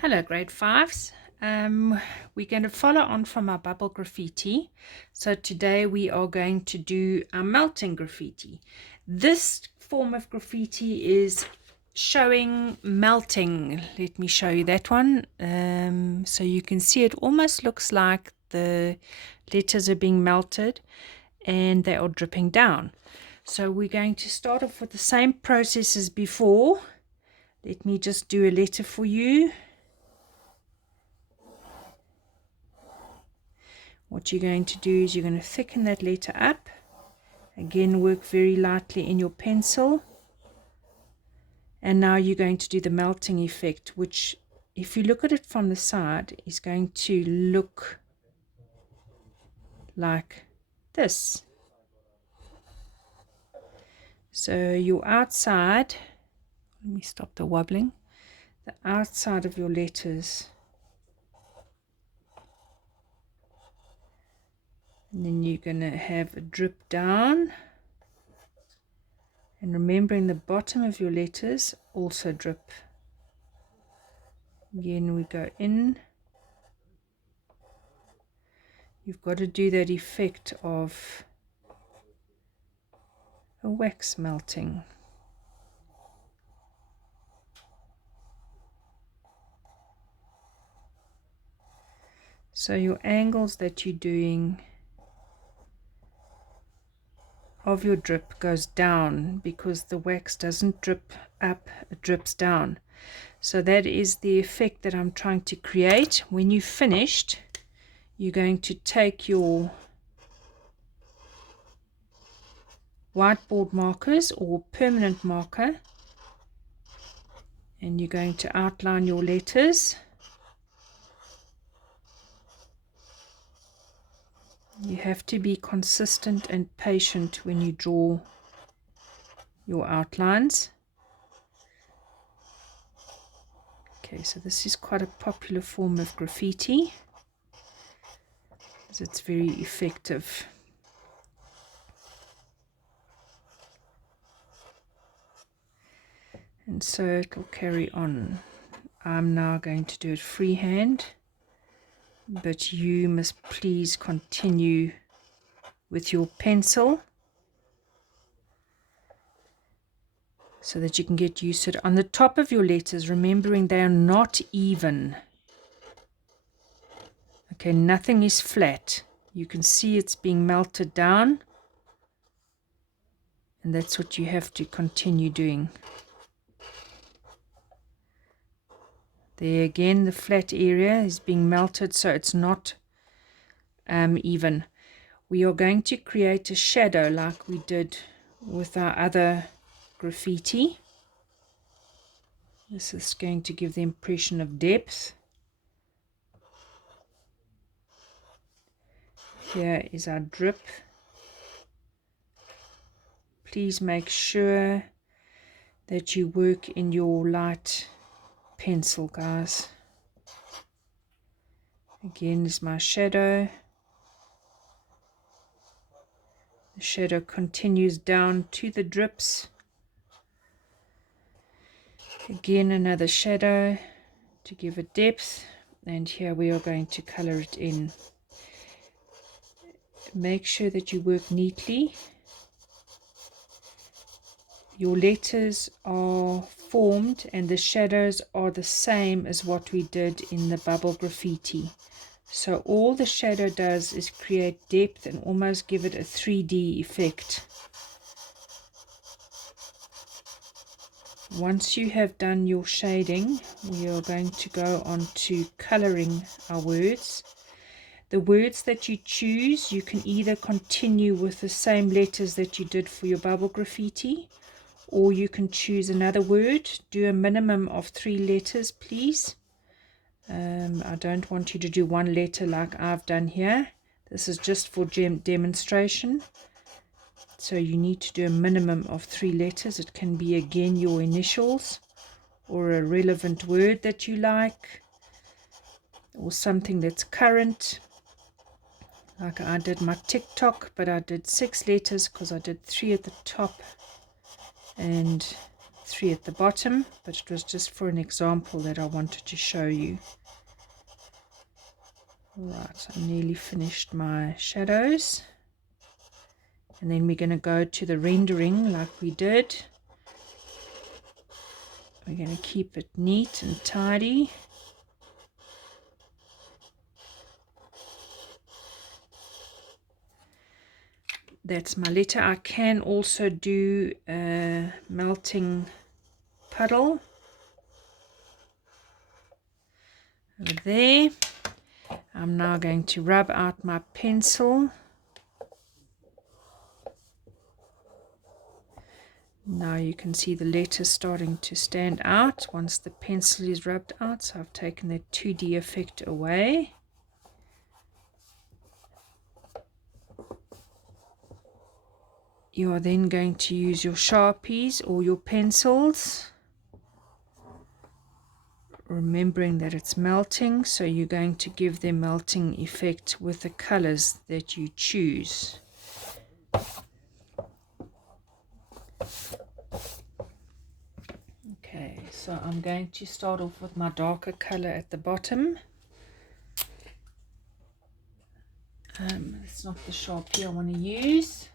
Hello, grade fives. We're going to follow on from our bubble graffiti. So today we are going to do a melting graffiti. This form of graffiti is showing melting. Let me show you that one. So you can see it almost looks like the letters are being melted and they are dripping down. So we're going to start off with the same process as before. Let me just do a letter for you. What you're going to do is you're going to thicken that letter up. Again, work very lightly in your pencil. And now you're going to do the melting effect, which, if you look at it from the side, is going to look like this. So your outside, let me stop the wobbling, the outside of your letters. And then you're going to have a drip down. And remembering the bottom of your letters also drip. Again, we go in. You've got to do that effect of a wax melting. So your angles that you're doing of your drip goes down because the wax doesn't drip up, it drips down. So that is the effect that I'm trying to create. When you've finished, you're going to take your whiteboard markers or permanent marker and you're going to outline your letters. You have to be consistent and patient when you draw your outlines. Okay, so this is quite a popular form of graffiti because it's very effective. And so it will carry on. I'm now going to do it freehand, but you must please continue with your pencil so that you can get used to it. On the top of your letters, remembering they are not even. Okay, nothing is flat. You can see it's being melted down, and that's what you have to continue doing. There again, the flat area is being melted, so it's not even. We are going to create a shadow like we did with our other graffiti. This is going to give the impression of depth. Here is our drip. Please make sure that you work in your light pencil, guys. Again is my shadow. The shadow continues down to the drips. Again, another shadow to give it depth, and here we are going to color it in. Make sure that you work neatly. Your letters are formed and the shadows are the same as what we did in the bubble graffiti. So all the shadow does is create depth and almost give it a 3D effect. Once you have done your shading, we are going to go on to coloring our words. The words that you choose, you can either continue with the same letters that you did for your bubble graffiti, or you can choose another word. Do a minimum of 3 letters, please. I don't want you to do one letter like I've done here. This is just for demonstration. So you need to do a minimum of 3 letters. It can be again your initials or a relevant word that you like or something that's current. Like I did my TikTok, but I did 6 letters because I did 3 at the top and 3 at the bottom, but it was just for an example that I wanted to show you. Right, I nearly finished my shadows, and then we're going to go to the rendering like we did. We're going to keep it neat and tidy. That's my letter. I can also do a melting puddle over there. I'm now going to rub out my pencil. Now you can see the letters starting to stand out once the pencil is rubbed out. So I've taken that 2D effect away. You are then going to use your Sharpies or your pencils, remembering that it's melting, so you're going to give the melting effect with the colors that you choose. Okay, so I'm going to start off with my darker color at the bottom. It's not the Sharpie I want to use.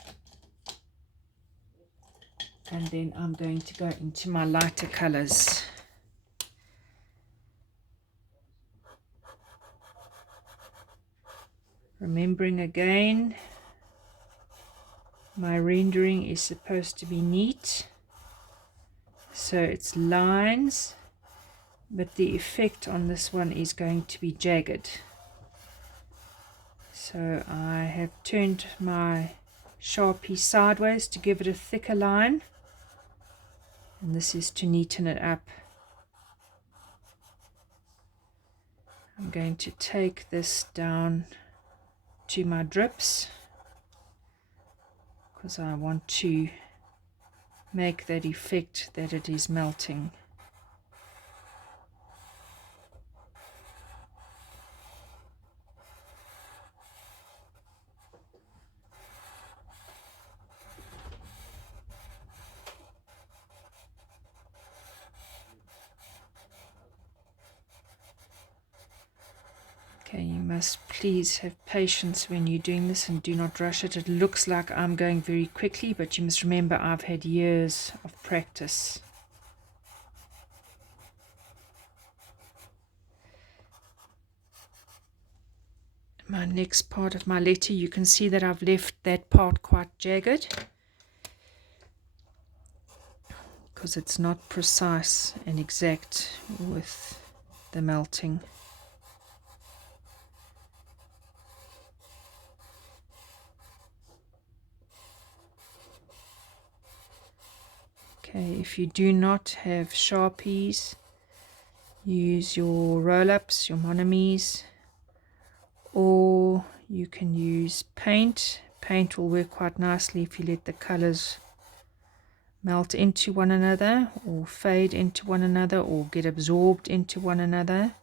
And then I'm going to go into my lighter colors. Remembering again, my rendering is supposed to be neat, so it's lines, but the effect on this one is going to be jagged. So I have turned my Sharpie sideways to give it a thicker line, and this is to neaten it up. I'm going to take this down to my drips because I want to make that effect that it is melting. Okay, you must please have patience when you're doing this and do not rush it. It looks like I'm going very quickly, but you must remember I've had years of practice. My next part of my letter, you can see that I've left that part quite jagged because it's not precise and exact with the melting. Okay, if you do not have Sharpies, use your roll-ups, your monomies, or you can use paint. Paint will work quite nicely if you let the colors melt into one another or fade into one another or get absorbed into one another.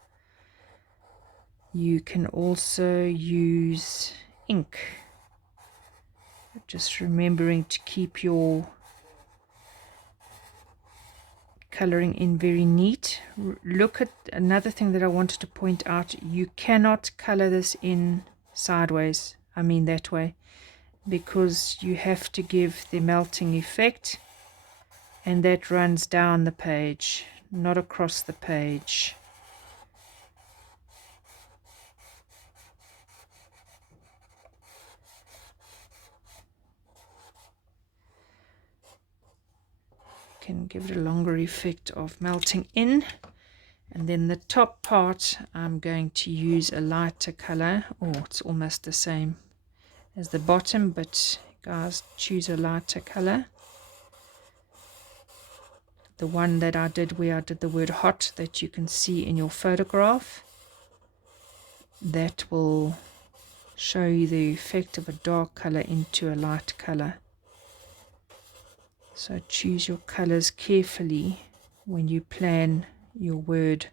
You can also use ink, just remembering to keep your coloring in very neat. Look at another thing that I wanted to point out. You cannot color this in sideways, I mean that way, because you have to give the melting effect, and that runs down the page, not across the page. Can give it a longer effect of melting in. And then the top part, I'm going to use a lighter color. Oh, it's almost the same as the bottom, but guys, choose a lighter color. The one that I did where I did the word hot that you can see in your photograph, that will show you the effect of a dark color into a light color. So choose your colors carefully when you plan your word.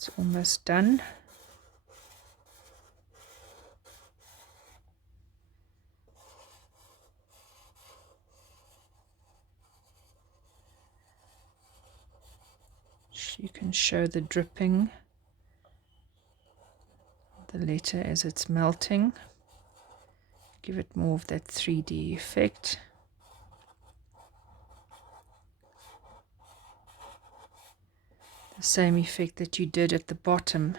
It's almost done. You can show the dripping, the letter as it's melting. Give it more of that 3D effect. The same effect that you did at the bottom,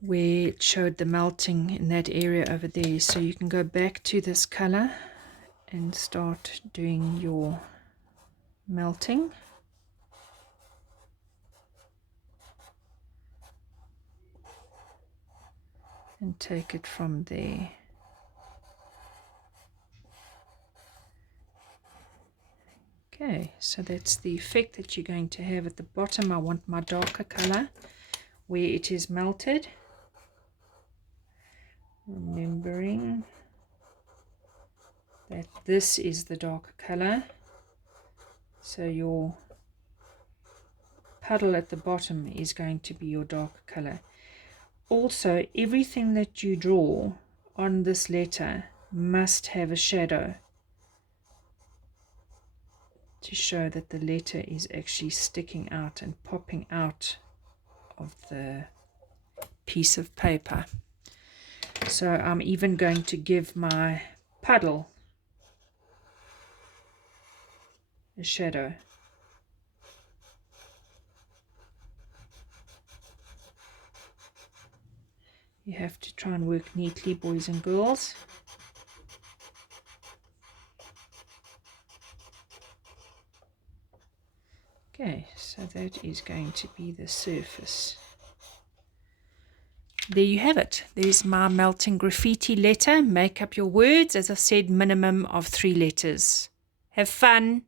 where it showed the melting in that area over there. So you can go back to this color and start doing your melting. And take it from there. Okay, so that's the effect that you're going to have at the bottom. I want my darker color where it is melted. Remembering that this is the darker color. So your puddle at the bottom is going to be your darker color. Also, everything that you draw on this letter must have a shadow to show that the letter is actually sticking out and popping out of the piece of paper. So I'm even going to give my puddle a shadow. You have to try and work neatly, boys and girls. Okay, so that is going to be the surface. There you have it. There's my melting graffiti letter. Make up your words. As I said, minimum of 3 letters. Have fun.